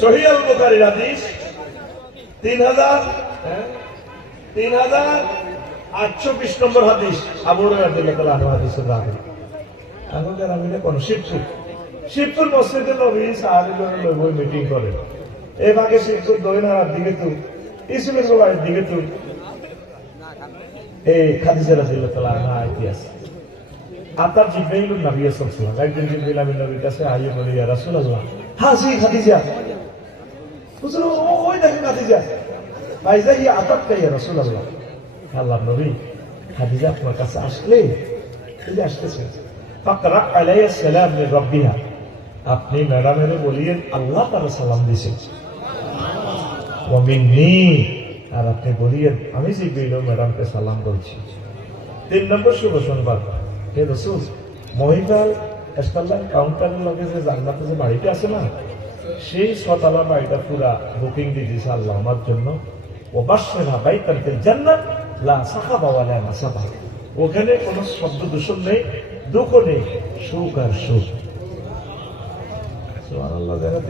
সহিয়াল Bokary হাদিস তিন হাজার হ্যাঁ, তিন হাজার আটশো বিশ নম্বর হাদিস আবুর হাদিসের রাখে এখনকার আমি না কোন শিবপুর শিবপুর মসজিদে নবী সাহাবিগণের লোক মিটিং ভাগে তালা একদিন জি খাদিজা খাদিজা। আসলে যে আপনি ম্যাডামের বলিয়েন আল্লাহ তারা সালাম ওমিন্নি আর আপনি বলিয়েন আমি জিব্রাইল ম্যাডামকে সালাম বলছি। তিন নম্বর শুভ সংবাদ। হে রসুল, মহিলার কাউন্টারের লগে যে জান্নাতে যে বাড়িটা আছে না সেই ছতলা বাড়িটা পুরা বুকিং দিয়ে দিয়েছে আল্লাহ আমার জন্য। ও বাসে না বাই তার জান্নাত, লা সাহা বাবা না সাবা ওখানে কোনো শব্দ দূষণ নেই, দুঃখ নেই, সুখ আর সুখ। জানাতে